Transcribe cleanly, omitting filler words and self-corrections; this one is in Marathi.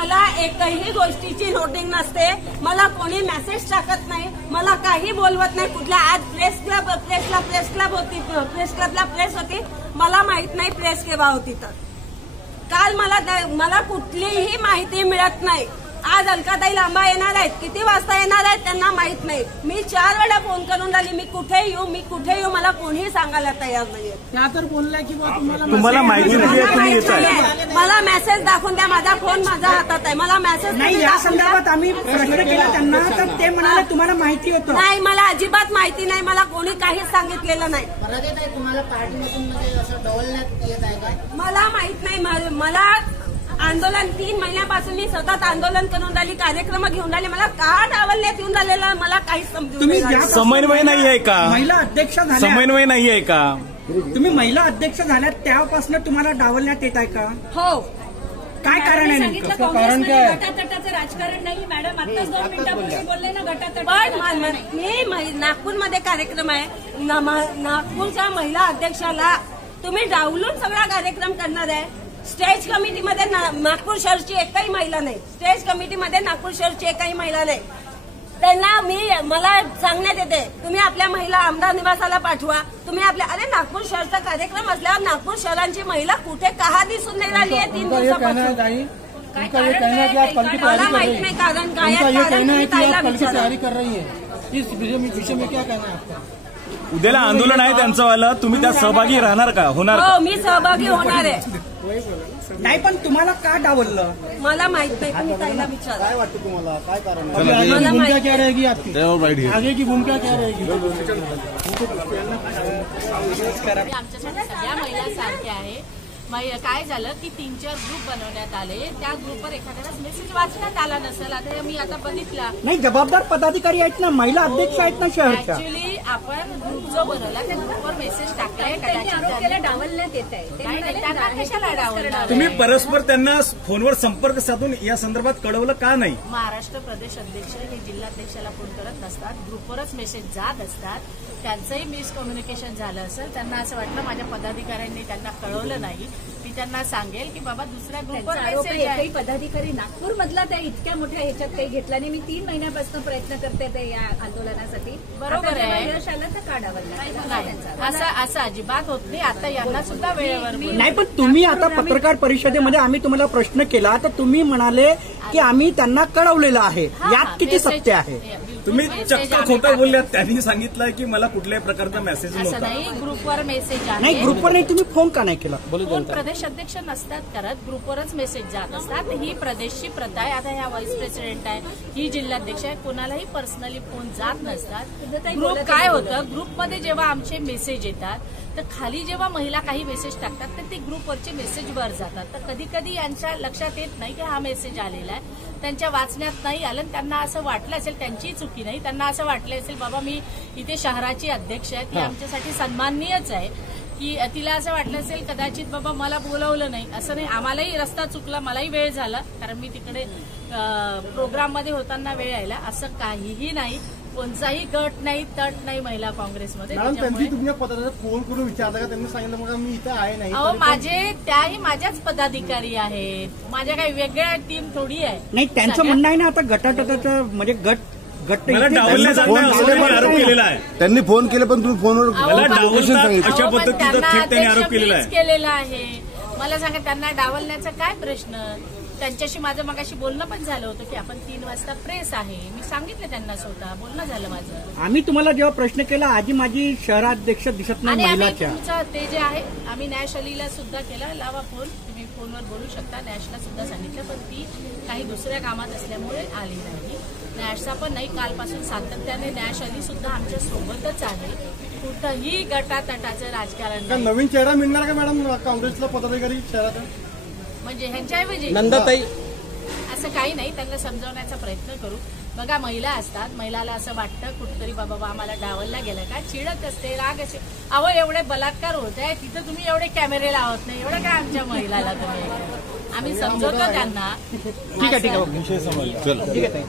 मला एकही गोष्टीची नोटिंग नसते, मला कोणी मेसेज टाकत नाही, मला काही बोलवत नाही. कुठल्या आज प्रेस क्लबला प्रेस होती, मला माहित नाही प्रेस केव्हा होती. तर काल मला कुठलीही माहिती मिळत नाही. आज अलकाताई लांबा येणार आहेत, किती वाजता येणार आहेत त्यांना माहित नाही. मी 4 वेळा फोन करून राहिली, मी कुठे येऊ, मला कोणीही सांगायला तयार नाहीये. त्या तर बोलल्या की तुम्हाला माहिती नाही, मला मेसेज दाखवून द्या. माझा फोन माझ्या हातात आहे, मला मेसेज नाही. या संदर्भात आम्ही प्रश्न केला त्यांना, तर ते म्हणाले तुम्हाला माहिती होतं. नाही, मला अजिबात माहिती नाही, मला कोणी काहीच सांगितलेलं नाही. तुम्हाला पार्टीमधून असं डवलण्यात येत आहे का? मला माहित नाही. मला आंदोलन 3 महिन्यापासून मी सतत आंदोलन करून राहिली, कार्यक्रम घेऊन राहिले, मला का डावलण्यात येऊन राहिलेला मला काहीच समजून नाही. समन्वय नाही आहे का? महिला अध्यक्ष झाल्या, समन्वय नाही आहे का? तुम्ही महिला अध्यक्ष झाल्या त्यापासून तुम्हाला डावलण्यात येत आहे का? हो. काय कारण आहे? कारण काय? गटातटाचं राजकारण नाही मॅडम. आताच 2 मिनिटांपूर्वी बोलले ना गटातट. पण मी नागपूरमध्ये कार्यक्रम आहे, नागपूरच्या महिला अध्यक्षाला तुम्ही डावलून सगळा कार्यक्रम करणार आहे. स्टेज कमिटीमध्ये नागपूर शहरची एकही महिला नाही, स्टेज कमिटीमध्ये नागपूर शहरची एकही महिला नाही. त्यांना मला सांगण्यात येते तुम्ही आपल्या महिला आमदार निवासाला पाठवा. तुम्ही अरे नागपूर शहरचा कार्यक्रम असल्यावर नागपूर शहरांची महिला कुठे का दिसून नाही राहिली आहे 3 दिवसापासून? मला माहित नाही कारण काय आहे. उद्याला आंदोलन आहे त्यांचं वालं, तुम्ही त्यात सहभागी राहणार का? होणार? हो, मी सहभागी होणार आहे. नाही, पण तुम्हाला का डावललं मला माहित नाही. तुम्ही ताईला विचारा. काय वाटतं तुम्हाला? काय कारण भूमिका क्या रहेगी आपकी? आगे की भूमिका क्या रहेगी? आमच्यासाठी सगळ्या महिला सारख्या आहे. काय झालं की 3-4 ग्रुप बनवण्यात आले, त्या ग्रुपवर एखाद्याला मेसेज वाचण्यात आला नसेल. आता मी बघितला नाही. जबाबदार पदाधिकारी आहेत ना, महिला अध्यक्ष आहेत ना शहरच्या. ऍक्च्युली आपण ग्रुप जो बनवला त्या ग्रुपवर मेसेज टाकलाय, डावलण्यात येत आहे. कशाला डावलणार? तुम्ही परस्पर त्यांना फोनवर संपर्क साधून या संदर्भात कळवलं का नाही? महाराष्ट्र प्रदेश अध्यक्ष हे जिल्हाध्यक्षाला फोन करत नसतात, ग्रुपवरच मेसेज जात असतात. त्यांचंही मिसकम्युनिकेशन झालं असेल, त्यांना असं वाटलं माझ्या पदाधिकाऱ्यांनी त्यांना कळवलं नाही. मी त्यांना सांगेल की बाबा दुसऱ्या ग्रुपवर मेसेज आहे. पदाधिकारी नागपूर मधला त्या इतक्या मोठ्या ह्याच्यात काही घेतला नाही. मी 3 महिन्यापासून प्रयत्न करते या आंदोलनासाठी. बरोबर आहे. यश आलं तर का डावललं? असं अजिबात होत नाही. आता यांना सुद्धा वेळेवर नाही. पण तुम्ही आता पत्रकार परिषदेमध्ये आम्ही तुम्हाला प्रश्न केला तर तुम्ही म्हणाले की आम्ही त्यांना कळवलेलं आहे. यात किती सत्य आहे? तुम्ही चक्क खोटं बोलल्यात. त्यांनी सांगितलं की मला कुठल्याही प्रकारचा मेसेज नव्हता. नाही, ग्रुपवर मेसेज आहे. नाही, ग्रुपवर नाही. तुम्ही फोन का नाही केला? फोन प्रदेश अध्यक्ष नसतात करत, ग्रुपवरच मेसेज जात असतात. ही प्रदेशची प्रथा आहे. आता ह्या व्हाईस प्रेसिडेंट आहे, ही जिल्हाध्यक्ष आहे, कोणालाही पर्सनली फोन जात नसतात. ग्रुप काय होतं, ग्रुपमध्ये जेव्हा आमचे मेसेज येतात तर खाली जेव्हा महिला काही मेसेज टाकतात तर ते ग्रुपवरचे मेसेज वर जातात. तर कधी कधी यांच्या लक्षात येत नाही की हा मेसेज आलेला आहे, त्यांच्या वाचण्यात नाही आलं. त्यांना असं वाटलं असेल, त्यांचीही चुकी नाही, त्यांना असं वाटलं असेल बाबा मी इथे शहराची अध्यक्ष आहे, ती आमच्यासाठी सन्माननीयच आहे, की तिला असं वाटलं असेल कदाचित बाबा मला बोलवलं नाही. असं नाही, आम्हालाही रस्ता चुकला, मलाही वेळ झाला कारण मी तिकडे प्रोग्राममध्ये होताना वेळ यायला. असं काहीही नाही. कोणताही गट नाही, तट नाही महिला काँग्रेसमध्ये. तुमच्या पदाधिकारी फोन करून विचारलं का? त्यांनी सांगितलं मग मी इथं आहे नाही. अहो, त्याही माझ्याच पदाधिकारी आहेत, माझ्या काही वेगळ्या टीम थोडी आहे. नाही, त्यांचं म्हणणं आहे ना आता गटाटटाचं म्हणजे गट आरोप केलेला आहे. त्यांनी फोन केले पण तुम्ही फोनवर अशा पद्धतीचा थेट त्यांनी आरोप केलेला आहे. मला सांगा त्यांना डावलण्याचा काय प्रश्न? त्यांच्याशी माझं मगाशी बोलणं पण झालं होतं की आपण 3 वाजता प्रेस आहे, मी सांगितलं त्यांना, स्वतः बोलणं झालं माझं. आम्ही तुम्हाला जेव्हा प्रश्न केला आजी माझी शहराध्यक्ष दिसत नाही महिलाच्या, तुमचं ते जे आहे आम्ही नॅश अलीला सुद्धा केला, लावा फोन, तुम्ही फोनवर बोलू शकता. नॅशला सुद्धा सांगितलं पण ती काही दुसऱ्या कामात असल्यामुळे आली नाही. नॅशचा पण नाही, कालपासून सातत्याने नॅश अली सुद्धा आमच्या सोबतच आहे. कुठंही गटातटाचं राजकारण. नवीन चेहरा मिळणार का मॅडम काँग्रेसला पदाधिकारी शहरात? म्हणजे ह्यांच्याऐवजी नंदाताई असं काही नाही, त्यांना समजावण्याचा प्रयत्न करू. बघा, महिला असतात, महिलाला असं वाटतं कुठेतरी बाबा आम्हाला डावलला गेलं का, चिडत असते, राग असते. अहो, एवढे बलात्कार होत आहे तिथं तुम्ही एवढे कॅमेरे लावत नाही, एवढं काय आमच्या महिलाला तुम्ही? आम्ही समजवतो त्यांना. ठीक आहे, ठीक आहे.